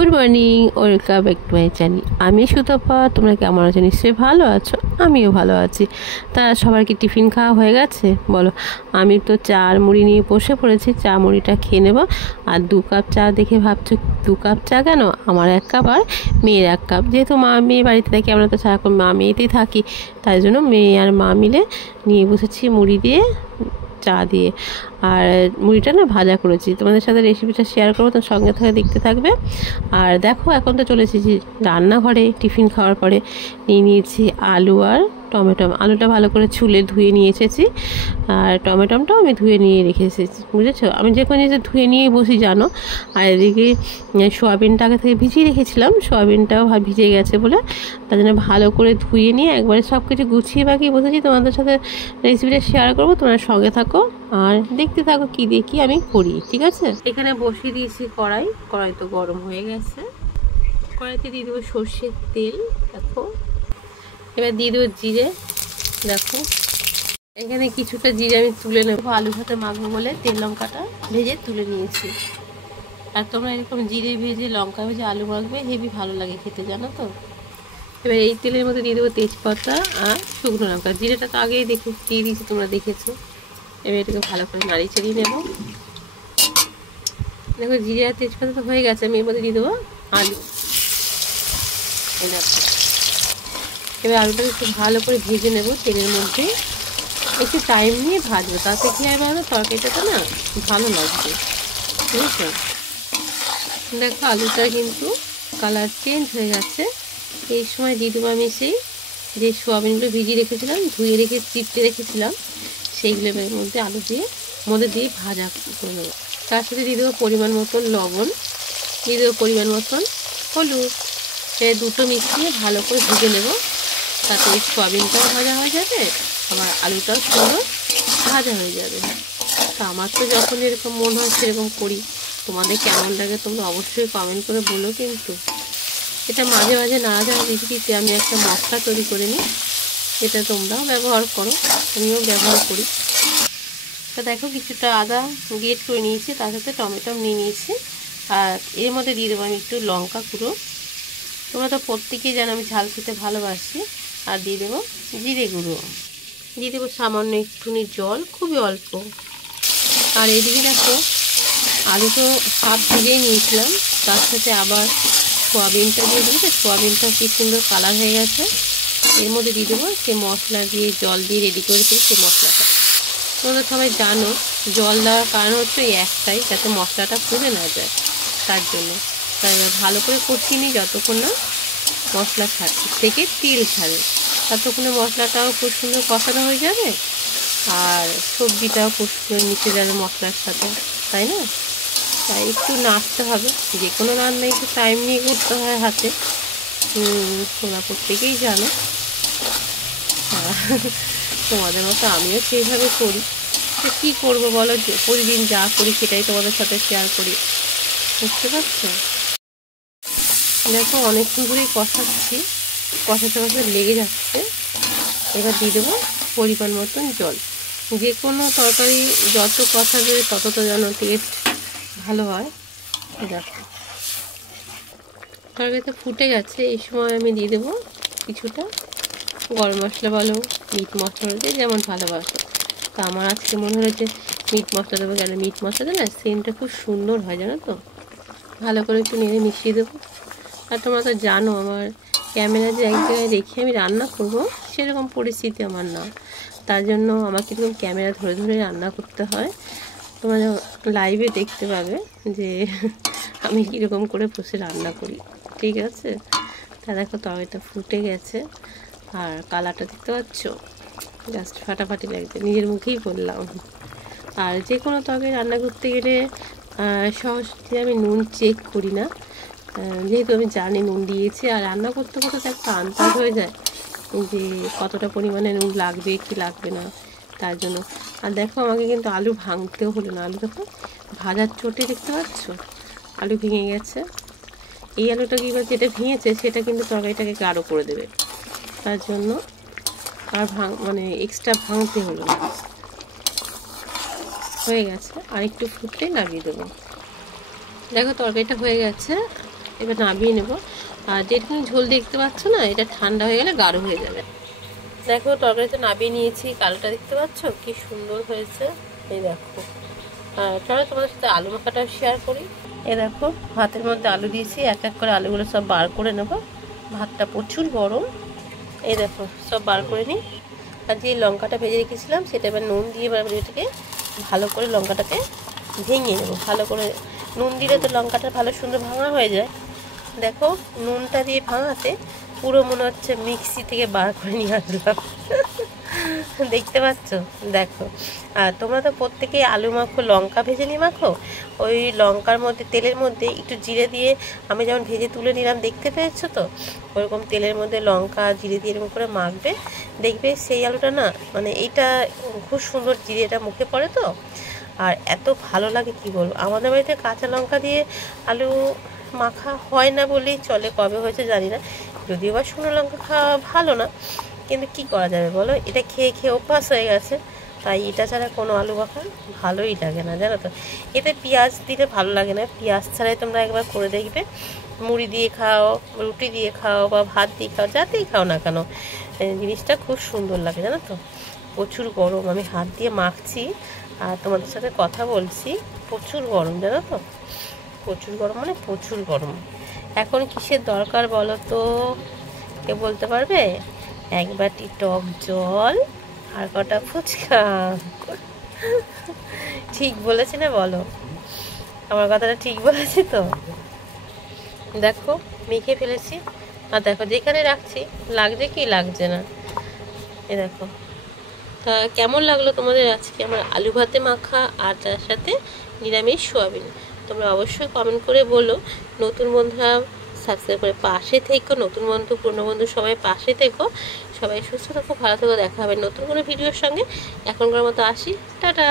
Good morning, welcome back to my channel. আমি সুতপা। তোমরা কেমন আছো? নিশ্চয়ই ভালো আছো, আমিও ভালো আছি। তা সবার কি টিফিন খাওয়া হয়ে গেছে বলো? আমি তো চা আর মুড়ি নিয়ে বসে পড়েছি, চা মুড়িটা খেয়ে নেবো। আর 2 কাপ চা দেখে ভাবছো 2 কাপ চা কেন? আমার 1 কাপ আর মেয়ের 1 কাপ। যেহেতু মেয়ে বাড়িতে থাকি, আমরা তো সারাক্ষণ মেয়েতেই থাকি, তাই জন্য মেয়ে আর মা মিলে নিয়ে বসেছি মুড়ি দিয়ে, চা দিয়ে। আর মুড়িটা না ভাজা করেছি, তোমাদের সাথে রেসিপিটা শেয়ার করবো, তো সঙ্গে থেকে দেখতে থাকবে। আর দেখো, এখন তো চলে এসেছি রান্নাঘরে। টিফিন খাওয়ার পরে নিয়ে নিয়েছি আলু আর টমেটো। আলুটা ভালো করে ছুলে ধুয়ে নিয়ে এসেছি, আর টমেটোটাও আমি ধুয়ে নিয়ে রেখে এসেছি, বুঝেছো? আমি যে কোনো জিনিস ধুয়ে নিয়েই বসি, জানো। আর এদিকে সোয়াবিনটা আগে থেকে ভিজিয়ে রেখেছিলাম, সোয়াবিনটাও ভিজে গেছে বলে তার জন্য ভালো করে ধুয়ে নিয়ে একবারে সব কিছু গুছিয়ে বাকিয়ে বসেছি। তোমাদের সাথে রেসিপিটা শেয়ার করবো, তোমরা সঙ্গে থাকো আর দেখতে থাকো কি দেখি আমি করি, ঠিক আছে? এখানে বসিয়ে দিয়েছি কড়াই তো গরম হয়ে গেছে। কড়াইতে দিয়ে দেবো সর্ষের তেল, দেখো। এবার দিয়ে দেবো জিরে, দেখো। এখানে কিছুটা জিরে আমি তুলে নেবো, আলু ভাতে মাখবো বলে তেল লঙ্কাটা ভেজে তুলে নিয়েছি। আর তোমরা এরকম জিরে ভেজে লঙ্কা ভেজে আলু মাখবে, হেবি ভালো লাগে খেতে, জানো তো। এবার এই তেলের মধ্যে দিয়ে দেবো তেজপাতা আর শুকনো লঙ্কা। জিরেটা তো আগেই দিয়ে দিয়েছি, তোমরা দেখেছো। এবার এটাকে ভালো করে নাড়িয়ে চাড়িয়ে নেবো। দেখো জিরে আর তেজপাতা তো হয়ে গেছে, আমি এর মধ্যে দিয়ে দেবো আলু। এবার আলুটাকে একটু ভালো করে ভেজে নেবো তেলের মধ্যে, একটু টাইম নিয়ে ভাজবো, তাতে কি হয় বলো, তরকারিটা না ভালো লাগবে, বুঝেছো? দেখো আলুটা কিন্তু কালার চেঞ্জ হয়ে গেছে। এই সময় দিয়ে দেবো আমি সেই যে সোয়াবিনগুলো ভিজিয়ে রেখেছিলাম, চিপটে রেখেছিলাম, সেইগুলো এর মধ্যে আলু দিয়ে ভাজা করে নেবো। তার সাথে দিয়ে দেবো পরিমাণ মতন লবণ, দিয়ে দেবো পরিমাণ মতন হলুদ। এই দুটো মিশিয়ে ভালো করে ভেজে নেব, তাতে ওই সোয়াবিনটাও ভাজা হয়ে যাবে, আবার আলুটাও সুন্দর ভাজা হয়ে যাবে। তা আমার তো যখন এরকম মনে হয় সেরকম করি। তোমাদের কেমন লাগে তোমরা অবশ্যই কমেন্ট করে বলো। কিন্তু এটা মাঝে মাঝে নাড়াচাড়া দিতে আমি একটা মশলা তৈরি করে নিই, এটা তোমরাও ব্যবহার করো, আমিও ব্যবহার করি। তো দেখো কিছুটা আদা গ্রেট করে নিয়েছি, তার সাথে টমেটো নিয়ে নিয়েছি। আর এর মধ্যে দিয়ে দেবো আমি একটু লঙ্কা গুঁড়ো। তোমরা তো প্রত্যেকেই জানো আমি ঝাল খেতে ভালোবাসি। আর দিয়ে দেবো জিরে গুঁড়ো, দিয়ে দেবো সামান্য একটুখানি জল, খুবই অল্প। আর এদিকে দেখো আলু তো হাফ ভেজেই নিয়েছিলাম, তার সাথে আবার সোয়াবিনটা দিয়ে দেবো। তো সোয়াবিনটাও কি সুন্দর কালার হয়ে গেছে। এর মধ্যে দিয়ে দেবো সে মশলা দিয়ে জল দিয়ে রেডি করেছি সেই মশলাটা। তোমরা সবাই জানো জল দেওয়ার কারণ হচ্ছে এই একটাই, যাতে মশলাটা পুড়ে না যায়, তার জন্য। তাই ভালো করে কষিয়ে নিই যতক্ষণ না মশলা থেকে তেল ছাড়ে, ততক্ষণে মশলাটাও খুব সুন্দর কষানো হয়ে যাবে, আর সবজিটাও খুব সুন্দর মিশে যাবে মশলার সাথে, তাই না? তাই একটু নাড়তে হবে, যে কোনো রান্না একটু টাইম নিয়ে করতে হয় হাতে, তোমরা প্রত্যেকেই জানো। তোমাদের মতো আমিও সেইভাবে করি। তো কী করবো বলো, যে প্রতিদিন যা করি সেটাই তোমাদের সাথে শেয়ার করি, বুঝতে পারছো? দেখো অনেকক্ষণ ধরেই কষাতে লেগে যাচ্ছে। এবার দিয়ে দেবো পরিমাণ মতন জল। যে কোনো তরকারি যত কষাবে তত তো যেন টেস্ট ভালো হয়। দেখো তরকারিতে ফুটে গেছে, এই সময় আমি দিয়ে দেবো কিছুটা গরম মশলা বলো, মিট মশলা দিয়ে যেমন ভালোবাসো। তা আমার আজকে মনে হয়েছে মিট মশলা দেবো, কেন মিট মশলা না সেন্টটা খুব সুন্দর হয়, জানো তো। ভালো করে একটু নেড়ে মিশিয়ে দেবো। আর তোমরা তো জানো আমার ক্যামেরা যে এক জায়গায় রেখে আমি রান্না করব সেরকম পরিস্থিতি আমার না, তার জন্য আমাকে এরকম ক্যামেরা ধরে ধরে রান্না করতে হয়। তোমরা লাইভে দেখতে পাবে যে আমি কীরকম করে বসে রান্না করি, ঠিক আছে? তা দেখো তরকারিটা ফুটে গেছে, আর কালারটা দেখতে পাচ্ছ, জাস্ট ফাটাফাটি লাগছে, নিজের মুখেই বললাম। আর যে কোনো তরকারি রান্না করতে গেলে সহজে আমি নুন চেক করি না, যেহেতু আমি জানি নুন দিয়েছি। আর রান্না করতে করতে তো একটা আন্দাজ হয়ে যায় যে কতটা পরিমাণে নুন লাগবে কি লাগবে না, তার জন্য। আর দেখো আমাকে কিন্তু আলু ভাঙতেও হলো না, আলু দেখো ভাজার চোটে দেখতে পাচ্ছ আলু ভেঙে গেছে। এই আলুটা কি যেটা ভেঙেছে সেটা কিন্তু তরকারিটাকে গাঢ় করে দেবে, তার জন্য আর এক্সট্রা ভাঙতে হলো না। হয়ে গেছে, আর একটু ফুটতে নামিয়ে দেবো। দেখো তরকারিটা হয়ে গেছে, এবার নামিয়ে নেব। আর যেটুকুনি ঝোল দেখতে পাচ্ছ না, এটা ঠান্ডা হয়ে গেলে গাঢ় হয়ে যাবে। দেখো তরকারিটা নামিয়ে নিয়েছি, কালোটা দেখতে পাচ্ছ কি সুন্দর হয়েছে। এই দেখো, চলো তোমাদের সাথে আলু মাখাটা শেয়ার করি। এই দেখো ভাতের মধ্যে আলু দিয়েছি, এক এক করে আলুগুলো সব বার করে নেব। ভাতটা প্রচুর গরম। এই দেখো সব বার করে নিই। আর যে লঙ্কাটা ভেজে রেখেছিলাম সেটা এবার নুন দিয়ে এবার এটাকে ভালো করে লঙ্কাটাকে ভেঙে নেবো। ভালো করে নুন দিলে তো লঙ্কাটা ভালো সুন্দর ভাঙা হয়ে যায়। দেখো নুনটা দিয়ে ভাঙাতে পুরো মনে হচ্ছে মিক্সি থেকে বার করে নিয়ে আসলাম। দেখতে পাচ্ছ? দেখো, আর তোমরা তো প্রত্যেকেই আলু মাখো লঙ্কা ভেজে নিয়ে মাখো। ওই লঙ্কার মধ্যে তেলের মধ্যে একটু জিরে দিয়ে আমি যেমন ভেজে তুলে নিলাম, দেখতে পেয়েছো তো? ওরকম তেলের মধ্যে লঙ্কা জিরে দিয়ে এরকম করে মাখবে, দেখবে সেই আলুটা না, মানে এইটা খুব সুন্দর জিরেটা মুখে পড়ে তো, আর এত ভালো লাগে কি বলবো। আমাদের বাড়িতে কাঁচা লঙ্কা দিয়ে আলু মাখা হয় না বলেই চলে, কবে হয়েছে জানি না। যদিও বা শুকনো লঙ্কা খাওয়া ভালো না, কিন্তু কি করা যাবে বলো, এটা খেয়ে খেয়ে অভ্যাস হয়ে গেছে। তাই এটা ছাড়া কোনো আলু মাখা ভালোই লাগে না, জানো তো। এতে পেঁয়াজ দিলে ভালো লাগে না, পেঁয়াজ ছাড়াই তোমরা একবার করে দেখবে। মুড়ি দিয়ে খাও, রুটি দিয়ে খাও, বা ভাত দিয়ে খাও, যাতেই খাও না কেন, জিনিসটা খুব সুন্দর লাগে, জানো তো। প্রচুর গরম, আমি হাত দিয়ে মাখছি আর তোমাদের সাথে কথা বলছি। প্রচুর গরম, জানো তো। প্রচুর গরম মানে প্রচুর গরম। এখন কিসের দরকার বলো তো, কে বলতে পারবে? এক বাটি টক জল আর কটা ফুচকা। ঠিক বলেছি না বলো? আমার কথাটা ঠিক বলেছি তো? দেখো মেখে ফেলেছি, আর দেখো যেখানে রাখছি লাগছে কি লাগছে না। এ দেখো, তা কেমন লাগলো তোমাদের আজকে আমার আলু ভাতে মাখা আর তার সাথে নিরামিষ সোয়াবিন? তোমরা অবশ্যই কমেন্ট করে বলো। নতুন বন্ধুরা সাবস্ক্রাইব করে পাশে থেকো, নতুন বন্ধু পুরনো বন্ধু সবাই পাশে থেকো। সবাই সুস্থ থাকো, ভালো থাকো, দেখা হবে নতুন কোনো ভিডিওর সঙ্গে। এখনকার মতো আসি, টাটা।